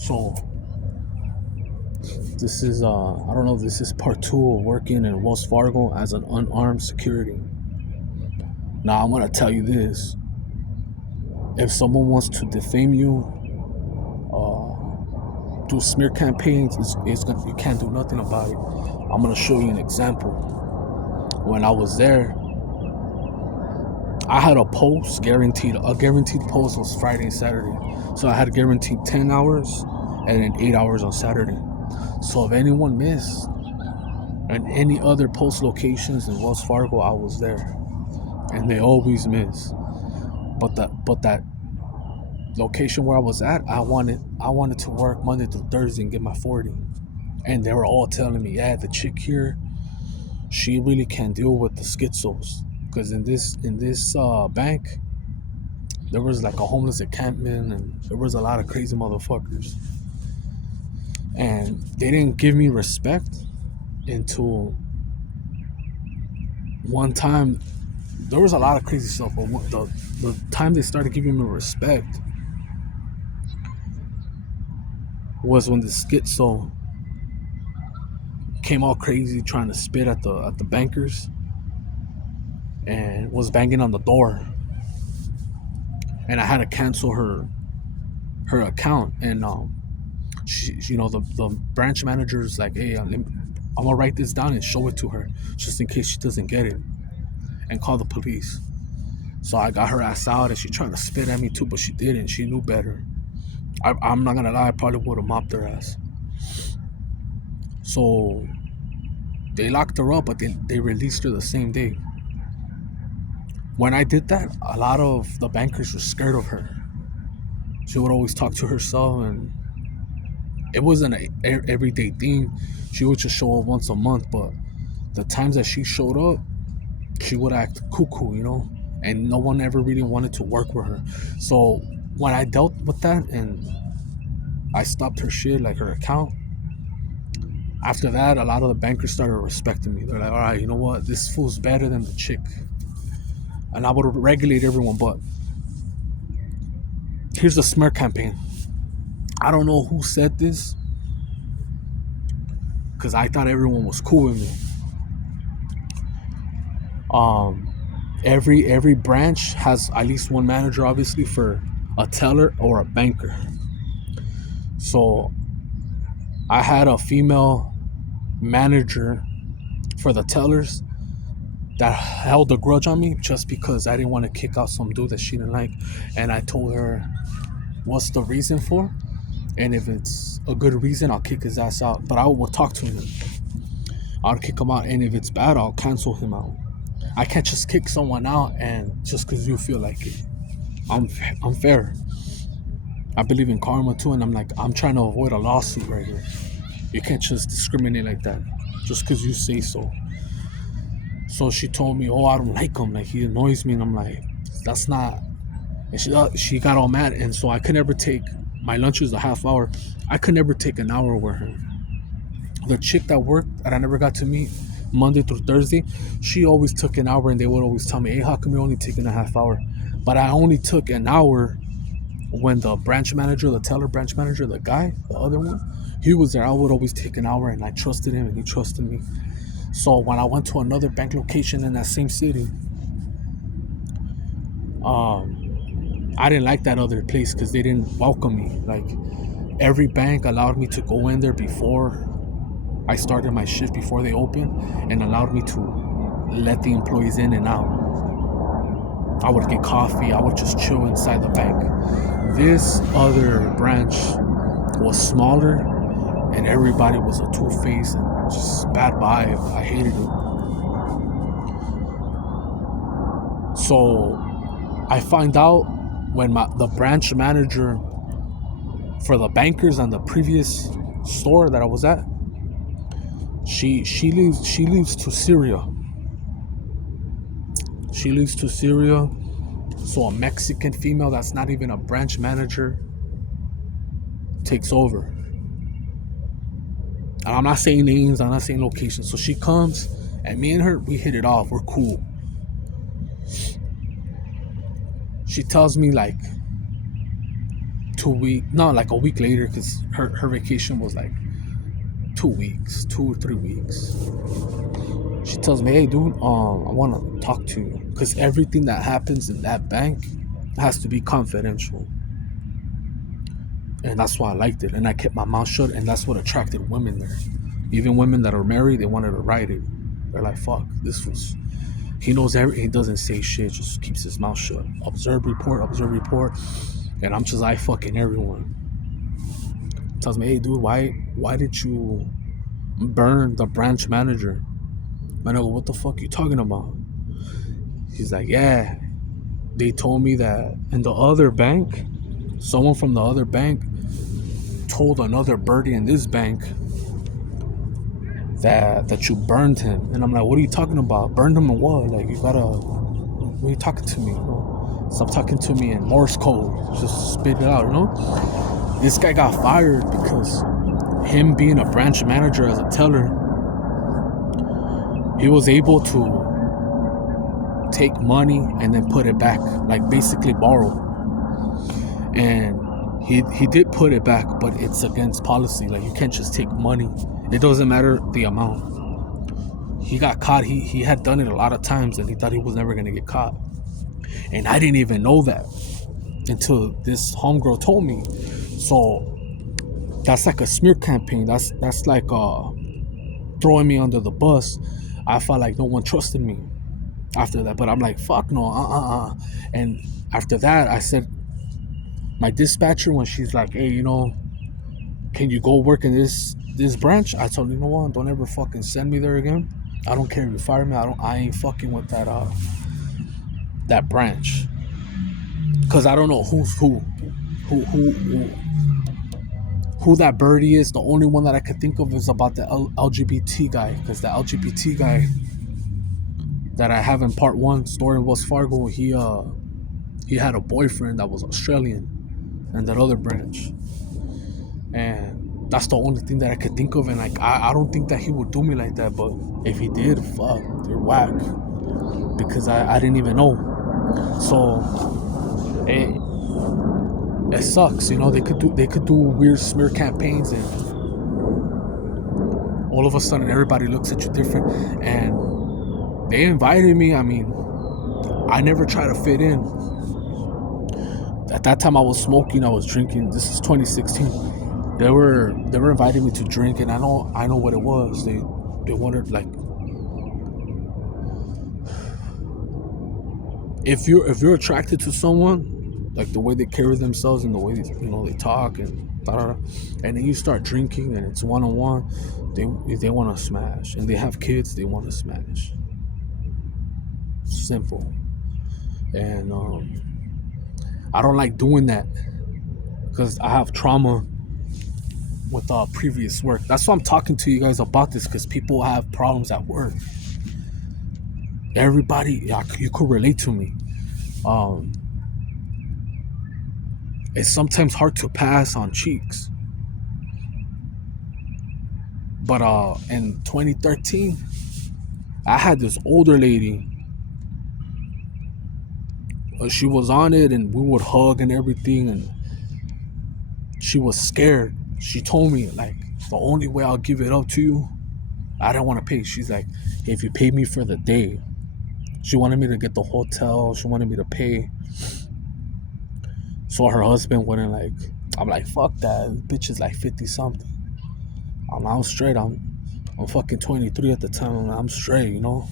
So this is I don't know, this is part two of working in Wells Fargo as an unarmed security. Now I'm gonna tell you this. If someone wants to defame you, do smear campaigns, it's gonna, you can't do nothing about it. I'm gonna show you an example. When I was there, I had a post guaranteed. A guaranteed post was Friday and Saturday. So I had guaranteed 10 hours and then 8 hours on Saturday. So if anyone missed and any other post locations in Wells Fargo, I was there. And they always miss. But that location where I was at, I wanted to work Monday through Thursday and get my 40. And they were all telling me, yeah, the chick here, she really can't deal with the schizos. Because in this bank, there was like a homeless encampment and there was a lot of crazy motherfuckers. And they didn't give me respect until one time. There was a lot of crazy stuff, but the time they started giving me respect was when the schizo came all crazy trying to spit at the bankers and was banging on the door, and I had to cancel her account. And she, the branch manager's like, hey, I'm gonna write this down and show it to her just in case she doesn't get it and call the police. So I got her ass out, and she tried to spit at me too, but she didn't. She knew better. I'm not gonna lie, I probably would have mopped her ass. So they locked her up, but they released her the same day. When I did that, a lot of the bankers were scared of her. She would always talk to herself, and it wasn't an everyday thing. She would just show up once a month, but the times that she showed up, she would act cuckoo, and no one ever really wanted to work with her. So when I dealt with that and I stopped her shit, like her account, after that, a lot of the bankers started respecting me. They're like, all right, you know what? This fool's better than the chick. And I would regulate everyone, but here's the smear campaign. I don't know who said this, because I thought everyone was cool with me. Every branch has at least one manager, obviously, for a teller or a banker. So I had a female manager for the tellers that held a grudge on me just because I didn't want to kick out some dude that she didn't like. And I told her what's the reason for, and if it's a good reason, I'll kick his ass out. But I will talk to him. I'll kick him out, and if it's bad, I'll cancel him out. I can't just kick someone out and just because you feel like it. I'm fair. I believe in karma too, and I'm trying to avoid a lawsuit right here. You can't just discriminate like that just because you say so. So she told me, oh, I don't like him, like he annoys me, and I'm like, that's not. And she got all mad, and so I could never take, my lunch is a half hour, I could never take an hour with her. The chick that worked that I never got to meet Monday through Thursday, she always took an hour, and they would always tell me, hey, how come you're only taking a half hour? But I only took an hour when the branch manager, the teller branch manager, the guy, the other one, he was there. I would always take an hour, and I trusted him, and he trusted me. So when I went to another bank location in that same city, I didn't like that other place because they didn't welcome me. Like, every bank allowed me to go in there before I started my shift, before they opened, and allowed me to let the employees in and out. I would get coffee. I would just chill inside the bank. This other branch was smaller, and everybody was a two-faced and just bad vibe. I hated it. So I find out when the branch manager for the bankers on the previous store that I was at, she leaves to Syria. She leaves to Syria. So a Mexican female that's not even a branch manager takes over. And I'm not saying names, I'm not saying locations. So she comes, and me and her, we hit it off. We're cool. She tells me like 2 weeks, no, like a week later, because her vacation was like 2 weeks, 2 or 3 weeks. She tells me, hey, dude, I want to talk to you because everything that happens in that bank has to be confidential. And that's why I liked it. And I kept my mouth shut, and that's what attracted women there. Even women that are married, they wanted to write it. They're like, fuck, he knows everything. He doesn't say shit, just keeps his mouth shut. Observe, report. And I'm just eye fucking everyone. Tells me, hey, dude, why did you burn the branch manager? Man, I go, what the fuck you talking about? He's like, yeah, they told me that in the other bank, someone from the other bank told another birdie in this bank that you burned him. And I'm like, what are you talking about? Burned him in what? Like, you gotta, what are you talking to me? You know? Stop talking to me in Morse code. Just spit it out, you know? This guy got fired because him being a branch manager as a teller, he was able to take money and then put it back, like basically borrow. And he did put it back, but it's against policy. Like, you can't just take money. It doesn't matter the amount. He got caught. He had done it a lot of times, and he thought he was never gonna get caught. And I didn't even know that until this homegirl told me. So that's like a smear campaign. That's like throwing me under the bus. I felt like no one trusted me after that. But I'm like, fuck no, And after that, I said, my dispatcher, when she's like, hey, you know, can you go work in this branch? I told her, you know what, don't ever fucking send me there again. I don't care if you fire me. I ain't fucking with that branch, because I don't know who that birdie is. The only one that I could think of is about the LGBT guy, because the LGBT guy that I have in part 1 story in Wells Fargo, he had a boyfriend that was Australian in that other branch, and that's the only thing that I could think of. And like, I don't think that he would do me like that, but if he did, fuck, they're whack, because I didn't even know. So it sucks, you know. They could do weird smear campaigns, and all of a sudden everybody looks at you different. And they invited me. I mean, I never try to fit in. At that time I was smoking, I was drinking. This is 2016. They were inviting me to drink, and I know what it was. They wanted, like, if you're attracted to someone, like the way they carry themselves and the way they talk and and then you start drinking and it's one-on-one, they want to smash, and they have kids, they want to smash. Simple. And I don't like doing that because I have trauma with previous work. That's why I'm talking to you guys about this, because people have problems at work. Everybody, you could relate to me. It's sometimes hard to pass on cheeks. But in 2013, I had this older lady. She was on it, and we would hug and everything, and she was scared. She told me, like, the only way I'll give it up to you, I don't want to pay. She's like, if you pay me for the day. She wanted me to get the hotel. She wanted me to pay. So her husband wouldn't, like, I'm like, fuck that. This bitch is like 50 something. I'm straight. I'm fucking 23 at the time. I'm straight, you know.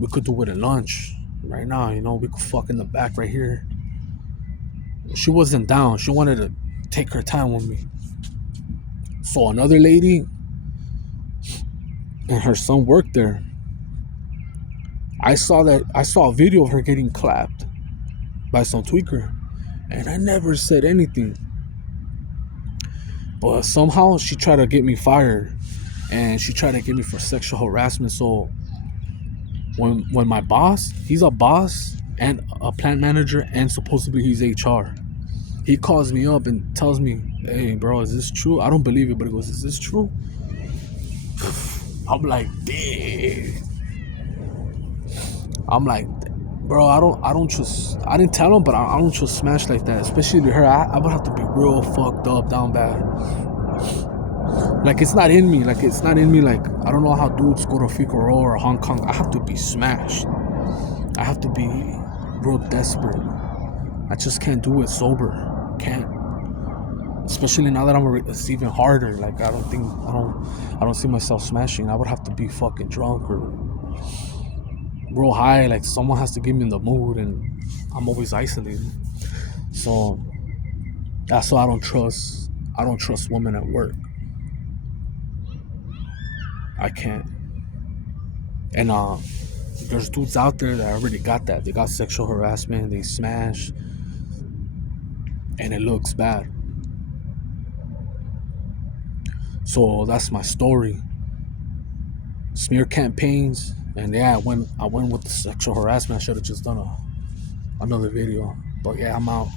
We could do it at lunch right now, you know. We could fuck in the back right here. She wasn't down. She wanted to take her time with me. So another lady and her son worked there. I saw a video of her getting clapped by some tweaker, and I never said anything. But somehow she tried to get me fired, and she tried to get me for sexual harassment. So when my boss, he's a boss and a plant manager, and supposedly he's HR, he calls me up and tells me, hey bro, is this true? I don't believe it, but he goes, is this true? I'm like, damn. I'm like, bro, I don't trust. I didn't tell him, but I don't trust Smash like that, especially to her. I would have to be real fucked up down bad. Like it's not in me. Like it's not in me. Like I don't know how dudes go to Figueroa or Hong Kong. I have to be smashed. I have to be real desperate. I just can't do it sober. Can't. Especially now that it's even harder. Like I don't see myself smashing. I would have to be fucking drunk or real high. Like someone has to get me in the mood, and I'm always isolated. So that's why I don't trust women at work. I can't. And there's dudes out there that already got that. They got sexual harassment. They smash, and it looks bad. So that's my story. Smear campaigns, and yeah, I went with the sexual harassment. I should have just done another video. But yeah, I'm out.